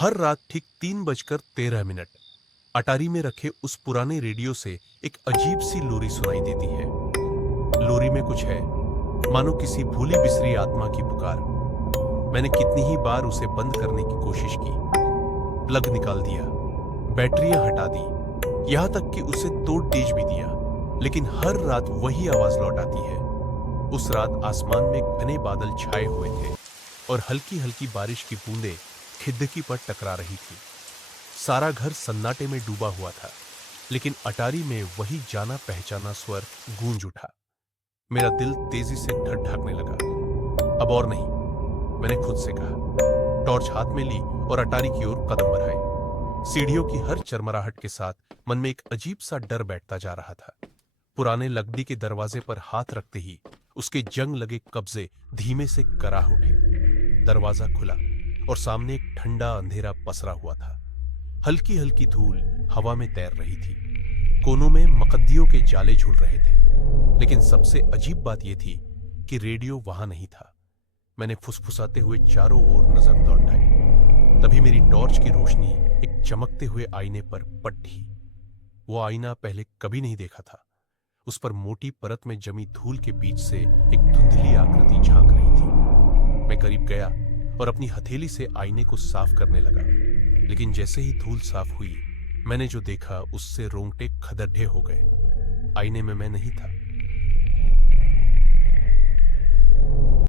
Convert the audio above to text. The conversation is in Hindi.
हर रात ठीक 3:13 अटारी में रखे उस पुराने रेडियो से एक अजीब सी लोरी सुनाई देती है। लोरी में कुछ है, मानो किसी भूली बिसरी आत्मा की पुकार। मैंने कितनी ही बार उसे बंद करने की कोशिश की, प्लग निकाल दिया, बैटरियां हटा दी, यहां तक कि उसे तोड़ तेज भी दिया, लेकिन हर रात वही आवाज लौट आती है। उस रात आसमान में घने बादल छाए हुए थे और हल्की हल्की बारिश की बूंदें खिड़की पर टकरा रही थी। सारा घर सन्नाटे में डूबा हुआ था, लेकिन अटारी में वही जाना पहचाना स्वर गूंज उठा। मेरा दिल तेजी से धड़कने लगा। अब और नहीं, मैंने खुद से कहा। टॉर्च हाथ में ली और अटारी की ओर कदम बढ़ाए। सीढ़ियों की हर चरमराहट के साथ मन में एक अजीब सा डर बैठता जा रहा था। पुराने लकड़ी के दरवाजे पर हाथ रखते ही उसके जंग लगे कब्जे धीमे से कराह उठे। दरवाजा खुला और सामने एक ठंडा अंधेरा पसरा हुआ था। हल्की हल्की धूल हवा में तैर रही थी। कोनों में मकद्दियों के जाले झूल रहे थे, लेकिन सबसे अजीब बात यह थी कि रेडियो वहां नहीं था। मैंने फुसफुसाते हुए चारों ओर नजर दौड़ाई। तभी मेरी टॉर्च की रोशनी एक चमकते हुए आईने पर पड़ी। वो आईना पहले कभी नहीं देखा था। उस पर मोटी परत में जमी धूल के बीच से एक धुंधली आकृति झांक रही थी। मैं करीब गया और अपनी हथेली से आईने को साफ करने लगा, लेकिन जैसे ही धूल साफ हुई, मैंने जो देखा उससे रोंगटे खदड़े हो गए। आईने में मैं नहीं था,